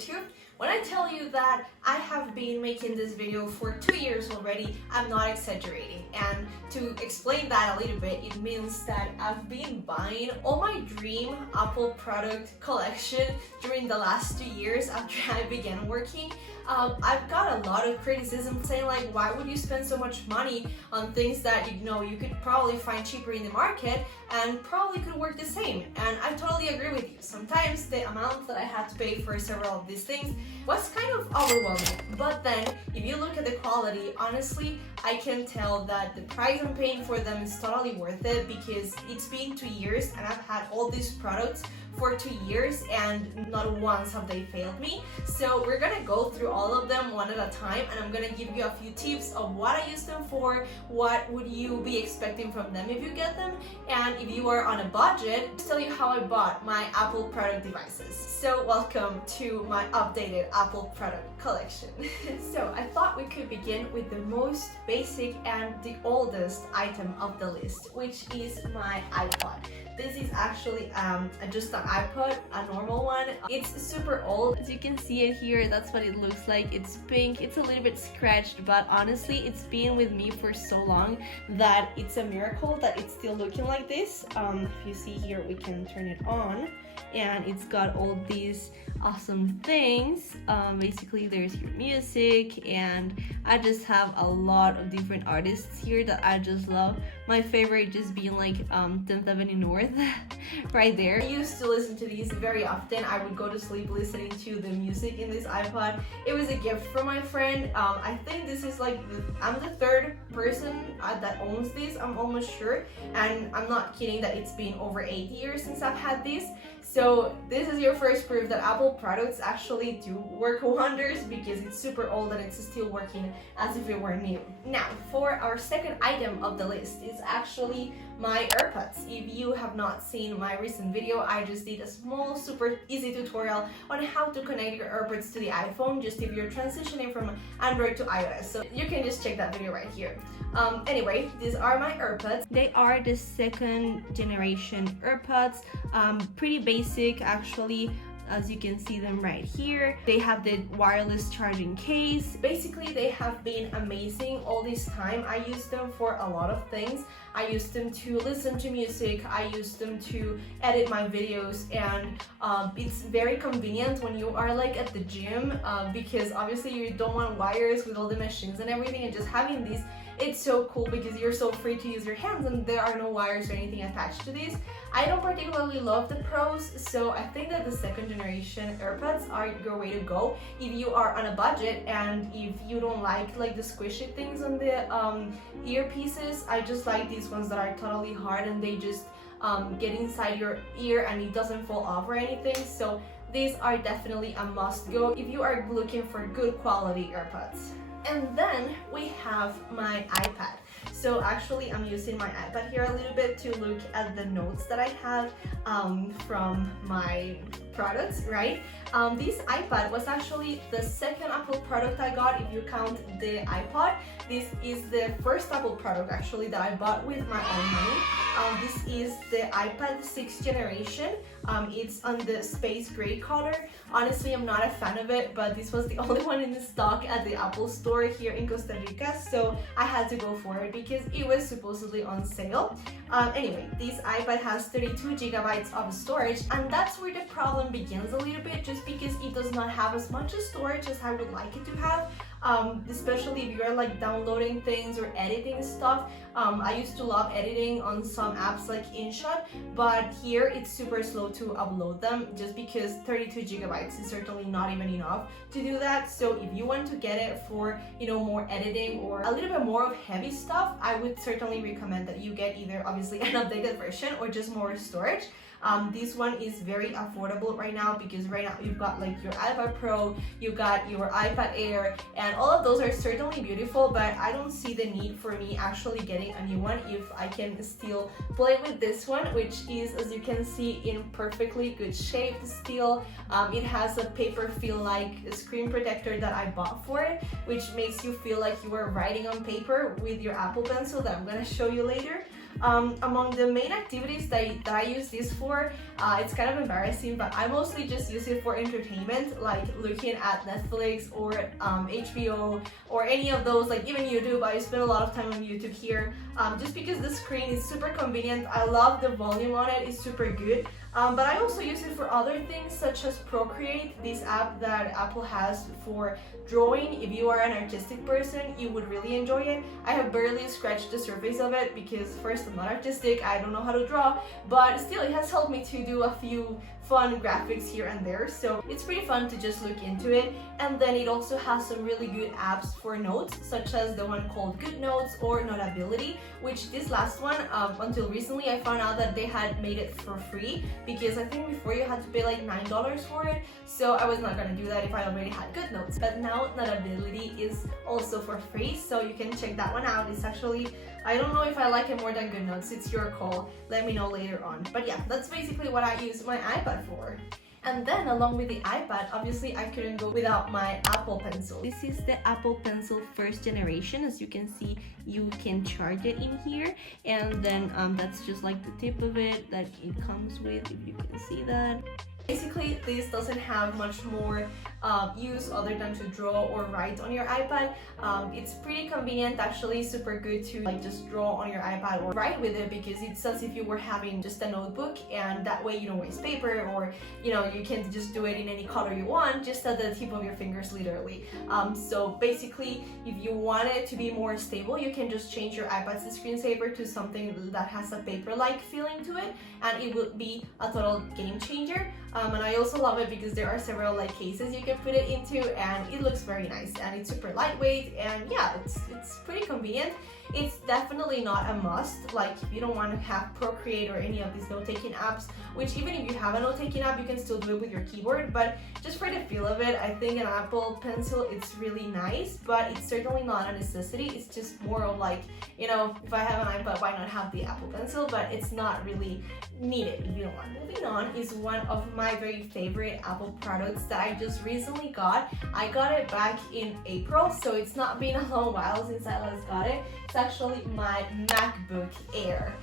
YouTube. When I tell you that I have been making this video for 2 years already, I'm not exaggerating. And to explain that a little bit, it means that I've been buying all my dream Apple product collection during the last 2 years after I began working. I've got a lot of criticism saying like, why would you spend so much money on things that you could probably find cheaper in the market and probably could work the same? And I totally agree with you. Sometimes the amount that I had to pay for several of these things was kind of overwhelming. But then if you look at the quality, honestly, I can tell that the price I'm paying for them is totally worth it because it's been 2 years and I've had all these products for 2 years and not once have they failed me. So we're gonna go through all of them one at a time, and I'm gonna give you a few tips of what I use them for, what would you be expecting from them if you get them, and if you are on a budget, I'll tell you how I bought my Apple product devices. So welcome to my updated Apple product collection. So I thought we could begin with the most basic and the oldest item of the list, which is my iPod. This is actually just an iPod, a normal one. It's super old. As you can see it here, that's what it looks like. It's pink, it's a little bit scratched, but honestly, it's been with me for so long that it's a miracle that it's still looking like this. If you see here, we can turn it on, and it's got all these awesome things. Basically, there's your music, and I just have a lot of different artists here that I just love. My favorite just being like 10th Avenue North right there. I used to listen to these very often. I would go to sleep listening to the music in this iPod. It was a gift from my friend. I think this is like I'm the third person that owns this, I'm almost sure, and I'm not kidding that it's been over 8 years since I've had this. So this is your first proof that Apple products actually do work wonders because it's super old and it's still working as if it were new. Now, for our second item of the list is actually my Earpods. If you have not seen my recent video, I just did a small, super easy tutorial on how to connect your Earpods to the iPhone, just if you're transitioning from Android to iOS. So you can just check that video right here. Anyway, these are my Earpods. They are the second generation Earpods. Pretty basic actually. As you can see them right here. They have the wireless charging case. Basically, they have been amazing all this time. I use them for a lot of things. I use them to listen to music. I use them to edit my videos, and it's very convenient when you are like at the gym because obviously you don't want wires with all the machines and everything, and just having these, it's so cool because you're so free to use your hands and there are no wires or anything attached to these. I don't particularly love the Pros, so I think that the second generation Earpods are your way to go if you are on a budget and if you don't like the squishy things on the earpieces. I just like these ones that are totally hard and they just get inside your ear and it doesn't fall off or anything. So these are definitely a must go if you are looking for good quality Earpods. And then we have my iPad. So actually I'm using my iPad here a little bit to look at the notes that I have from my products, right? This iPad was actually the second Apple product I got if you count the iPod. This is the first Apple product actually that I bought with my own money. This is the iPad 6th generation. It's on the space gray color. Honestly, I'm not a fan of it, but this was the only one in the stock at the Apple store here in Costa Rica, so I had to go for it because it was supposedly on sale. Anyway, this iPad has 32 gigabytes of storage, and that's where the problem begins a little bit, just because it does not have as much storage as I would like it to have. Especially if you're like downloading things or editing stuff. I used to love editing on some apps like InShot, but here it's super slow to upload them just because 32 gigabytes is certainly not even enough to do that. So if you want to get it for more editing or a little bit more of heavy stuff, I would certainly recommend that you get either obviously an updated version or just more storage. This one is very affordable right now because right now you've got like your iPad Pro, you got your iPad Air, and all of those are certainly beautiful, but I don't see the need for me actually getting a new one if I can still play with this one, which is, as you can see, in perfectly good shape still. It has a PaperLike ScreenProtector that I bought for it, which makes you feel like you are writing on paper with your Apple Pencil that I'm gonna show you later. Among the main activities that I use this for, it's kind of embarrassing, but I mostly just use it for entertainment, like looking at Netflix or HBO or any of those, like even YouTube. I spend a lot of time on YouTube here, just because the screen is super convenient. I love the volume on it, it's super good. But I also use it for other things such as Procreate, this app that Apple has for drawing. If you are an artistic person, you would really enjoy it. I have barely scratched the surface of it because first, I'm not artistic, I don't know how to draw, but still it has helped me to do a few fun graphics here and there, so it's pretty fun to just look into it. And then it also has some really good apps for notes, such as the one called Good Notes or Notability, which this last one, until recently I found out that they had made it for free, because I think before you had to pay like $9 for it, so I was not gonna do that if I already had Good Notes. But now Notability is also for free, so you can check that one out. It's actually, I don't know if I like it more than Good Notes, it's your call, let me know later on. But yeah, that's basically what I use my iPad for. And then along with the iPad, obviously I couldn't go without my Apple Pencil. This is the Apple Pencil first generation. As you can see, you can charge it in here, and then that's just like the tip of it that it comes with, if you can see that. Basically, this doesn't have much more use other than to draw or write on your iPad. It's pretty convenient, actually, super good to like just draw on your iPad or write with it, because it's as if you were having just a notebook, and that way you don't waste paper, or you know, you can just do it in any color you want, just at the tip of your fingers, literally. So basically, if you want it to be more stable, you can just change your iPad's screensaver to something that has a paper-like feeling to it, and it would be a total game changer. And I also love it because there are several like cases you can put it into, and it looks very nice, and it's super lightweight, and yeah, it's pretty convenient. It's definitely not a must, like if you don't want to have Procreate or any of these note-taking apps, which even if you have a note-taking app, you can still do it with your keyboard, but just for the feel of it, I think an Apple Pencil, it's really nice, but it's certainly not a necessity. It's just more of like, you know, if I have an iPad, why not have the Apple Pencil, but it's not really needed if you don't want. Moving on is one of my very favorite Apple products that I just recently got. I got it back in April, so it's not been a long while since I last got it. It's actually my MacBook Air.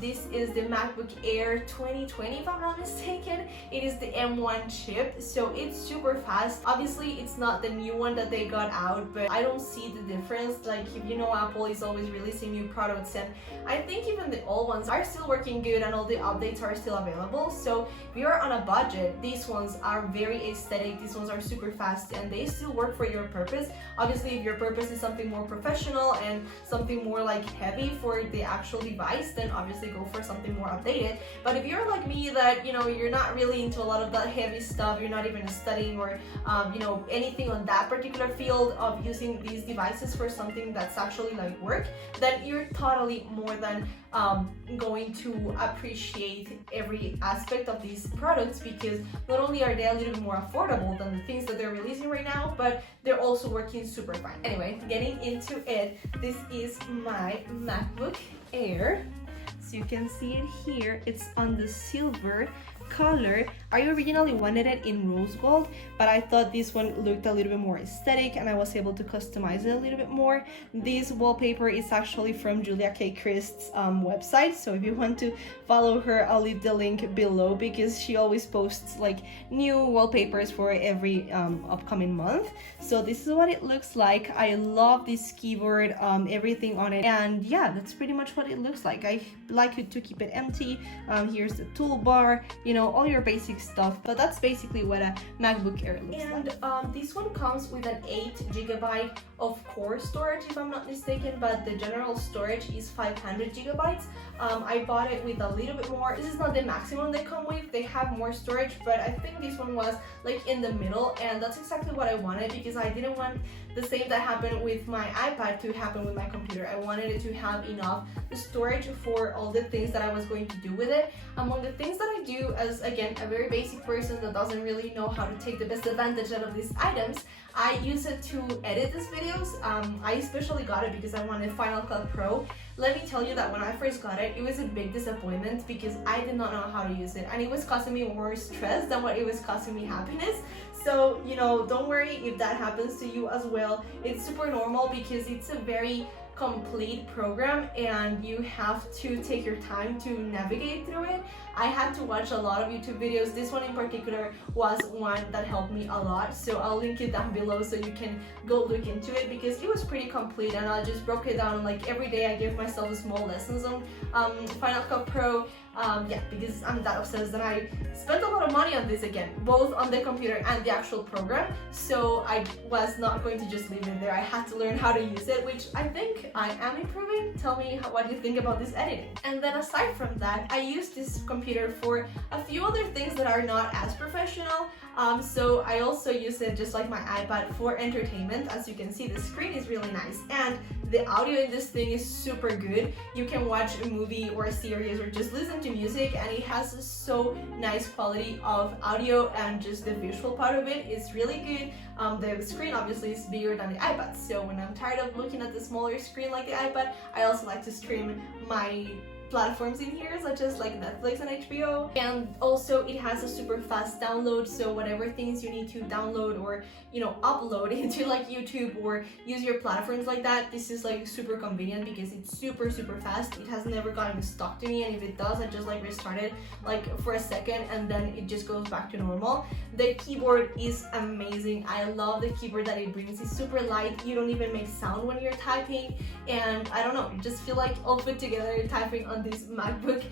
This is the MacBook Air 2020, if I'm not mistaken. It is the M1 chip, so it's super fast. Obviously, it's not the new one that they got out, but I don't see the difference. Like, if you know, Apple is always releasing new products, and I think even the old ones are still working good, and all the updates are still available. So if you're on a budget, these ones are very aesthetic, these ones are super fast, and they still work for your purpose. Obviously, if your purpose is something more professional and something more like heavy for the actual device, then obviously go for something more updated. But if you're like me, that you know, you're not really into a lot of that heavy stuff, you're not even studying or you know, anything on that particular field of using these devices for something that's actually like work, then you're totally more than going to appreciate every aspect of these products, because not only are they a little bit more affordable than the things that they're releasing right now, but they're also working super fine. Anyway, getting into it, this is my MacBook Air. So you can see it here, it's on the silver color. I originally wanted it in rose gold, but I thought this one looked a little bit more aesthetic, and I was able to customize it a little bit more. This wallpaper is actually from Julia K. Christ's website, so if you want to follow her, I'll leave the link below, because she always posts like new wallpapers for every upcoming month. So this is what it looks like. I love this keyboard, everything on it, and yeah, that's pretty much what it looks like. I like it to keep it empty. Here's the toolbar, you know, all your basic stuff, but that's basically what a MacBook Air looks like. And this one comes with an 8GB of core storage, if I'm not mistaken, but the general storage is 500GB. I bought it with a little bit more. This is not the maximum they come with, they have more storage, but I think this one was like in the middle, and that's exactly what I wanted, because I didn't want the same that happened with my iPad to happen with my computer. I wanted it to have enough storage for all the things that I was going to do with it. Among the things that I do as, again, a very basic person that doesn't really know how to take the best advantage out of these items, I use it to edit these videos. I especially got it because I wanted Final Cut Pro. Let me tell you that when I first got it, it was a big disappointment because I did not know how to use it, and it was causing me more stress than what it was causing me happiness. So, you know, don't worry if that happens to you as well. It's super normal because it's a very complete program and you have to take your time to navigate through it. I had to watch a lot of YouTube videos. This one in particular was one that helped me a lot, so I'll link it down below so you can go look into it, because it was pretty complete and I just broke it down. Like every day I gave myself small lessons on Final Cut Pro. Yeah, because I'm that obsessed and I spent a lot of money on this, again, both on the computer and the actual program, so I was not going to just leave it there. I had to learn how to use it, which I think I am improving. Tell me what you think about this editing. And then aside from that, I use this computer for a few other things that are not as professional. So I also use it just like my iPad for entertainment. As you can see, the screen is really nice and the audio in this thing is super good. You can watch a movie or a series or just listen to music, and it has so nice quality of audio, and just the visual part of it is really good. The screen obviously is bigger than the iPad, so when I'm tired of looking at the smaller screen like the iPad, I also like to stream my platforms in here, such as like Netflix and HBO. And also it has a super fast download, so whatever things you need to download or upload into like YouTube or use your platforms like that, this is like super convenient because it's super fast. It has never gotten stuck to me, and if it does, I just like restart it like for a second and then it just goes back to normal. The keyboard is amazing. I love the keyboard that it brings. It's super light, you don't even make sound when you're typing, and I don't know, you just feel like all put together typing on this MacBook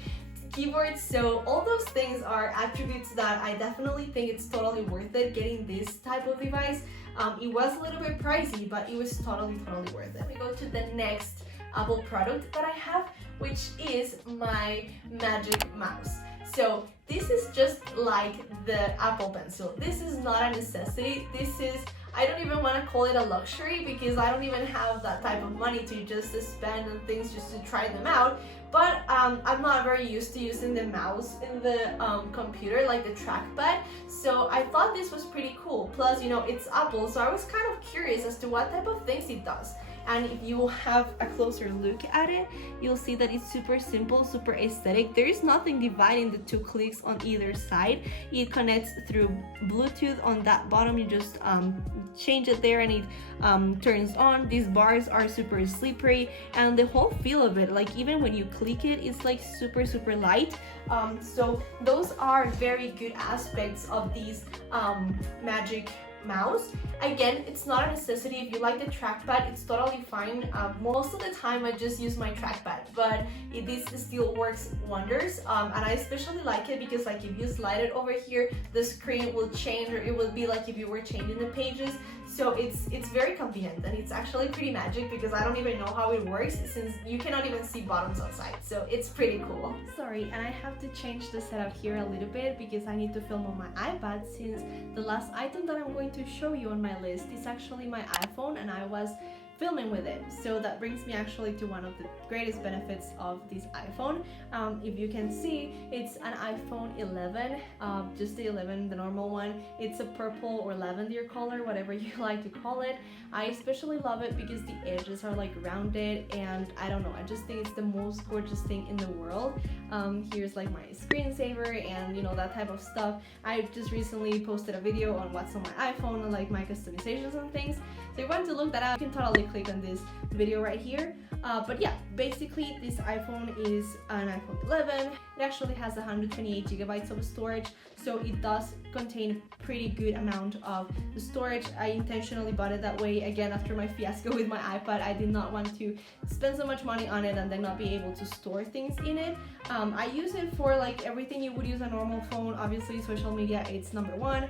keyboard. So all those things are attributes that I definitely think it's totally worth it getting this type of device. It was a little bit pricey, but it was totally worth it. We go to the next Apple product that I have, which is my Magic Mouse. So this is just like the Apple Pencil. This is not a necessity. This is, I don't even want to call it a luxury because I don't even have that type of money to just spend on things just to try them out. But I'm not very used to using the mouse in the computer, like the trackpad. So I thought this was pretty cool. Plus, it's Apple, so I was kind of curious as to what type of things it does. And if you have a closer look at it, you'll see that it's super simple, super aesthetic. There is nothing dividing the two clicks on either side. It connects through Bluetooth. On that bottom, you just change it there and it turns on. These bars are super slippery, and the whole feel of it, like even when you click it, it's like super light. So those are very good aspects of these Magic Mouse. Again, it's not a necessity. If you like the trackpad, it's totally fine. Most of the time I just use my trackpad, but this still works wonders, and I especially like it because like if you slide it over here, the screen will change, or it will be like if you were changing the pages. So it's very convenient, and it's actually pretty magic because I don't even know how it works since you cannot even see buttons outside. So it's pretty cool. Sorry, and I have to change the setup here a little bit because I need to film on my iPad, since the last item that I'm going to show you on my list is actually my iPhone, and I was filming with it. So that brings me actually to one of the greatest benefits of this iPhone. If you can see, it's an iPhone 11, just the 11, the normal one. It's a purple or lavender color, whatever you like to call it. I especially love it because the edges are like rounded, and I don't know, I just think it's the most gorgeous thing in the world. Here's like my screensaver and that type of stuff. I just recently posted a video on what's on my iPhone and like my customizations and things. So if you want to look that up, you can totally click on this video right here. But yeah, basically this iPhone is an iPhone 11. It actually has 128 gigabytes of storage, so it does contain pretty good amount of storage. I intentionally bought it that way. Again, after my fiasco with my iPad, I did not want to spend so much money on it and then not be able to store things in it. I use it for like everything you would use a normal phone. Obviously, social media, it's number one.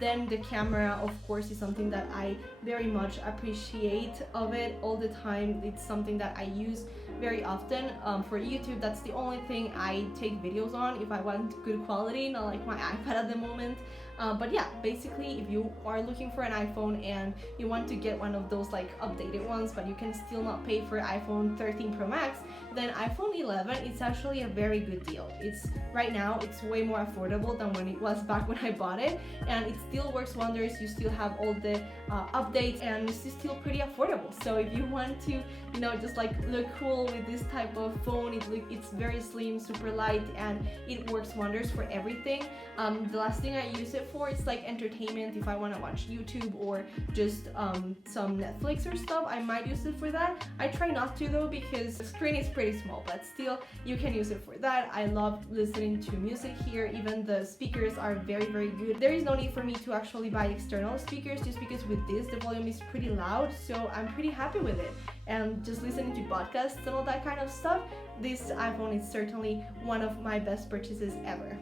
Then the camera, of course, is something that I very much appreciate of it all the time. It's something that I use very often. For YouTube, that's the only thing I take videos on if I want good quality, not like my iPad at the moment. But yeah, basically if you are looking for an iPhone and you want to get one of those like updated ones, but you can still not pay for iPhone 13 Pro Max, then iPhone 11 is actually a very good deal. It's right now, it's way more affordable than when it was back when I bought it, and it still works wonders. You still have all the updates, and it's still pretty affordable. So if you want to, just like look cool with this type of phone, it's very slim, super light, and it works wonders for everything. The last thing I use it it for. It's like entertainment. If I want to watch YouTube or just some Netflix or stuff, I might use it for that. I try not to though, because the screen is pretty small, but still you can use it for that. I love listening to music here. Even the speakers are very, very good. There is no need for me to actually buy external speakers, just because with this the volume is pretty loud, so I'm pretty happy with it. And just listening to podcasts and all that kind of stuff, this iPhone is certainly one of my best purchases ever.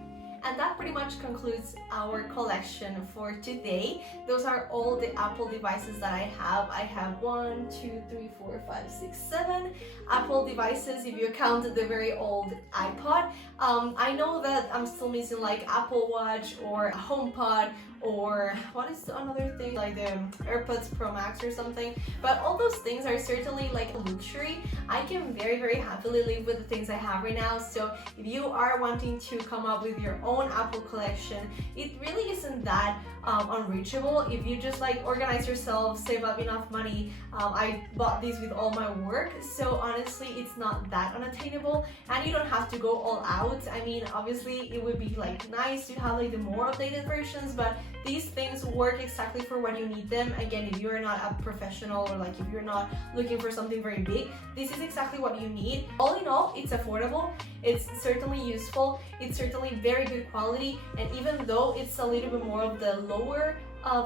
And that pretty much concludes our collection for today. Those are all the Apple devices that I have. I have 1, 2, 3, 4, 5, 6, 7 Apple devices if you count the very old iPod. I know that I'm still missing like Apple Watch or a HomePod, or what is another thing, like the Airpods Pro Max or something, but all those things are certainly like a luxury. I can very, very happily live with the things I have right now. So if you are wanting to come up with your own Apple collection, it really isn't that unreachable if you just like organize yourself, save up enough money. I bought these with all my work, so honestly it's not that unattainable, and you don't have to go all out. I mean, obviously it would be like nice to have like the more updated versions, but these things work exactly for when you need them. Again, if you're not a professional, or like if you're not looking for something very big, this is exactly what you need. All in all, it's affordable, it's certainly useful, it's certainly very good quality, and even though it's a little bit more of the lower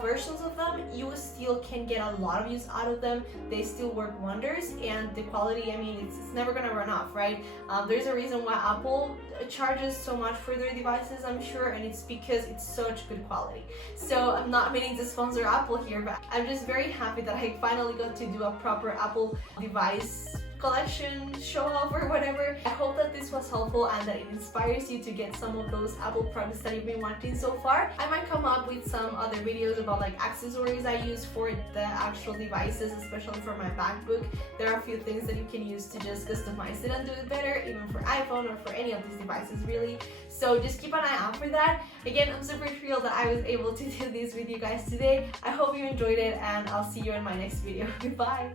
versions of them, you still can get a lot of use out of them. They still work wonders, and the quality, I mean, it's never gonna run off, right? There's a reason why Apple charges so much for their devices, I'm sure, and it's because it's such good quality. So I'm not meaning to sponsor Apple here, but I'm just very happy that I finally got to do a proper Apple device collection show off or whatever. I hope that this was helpful and that it inspires you to get some of those Apple products that you've been wanting so far. I might come up with some other videos about like accessories I use for the actual devices, especially for my Macbook. There are a few things that you can use to just customize it and do it better, even for iPhone or for any of these devices really. So just keep an eye out for that. Again, I'm super thrilled that I was able to do this with you guys today. I hope you enjoyed it, and I'll see you in my next video. Goodbye!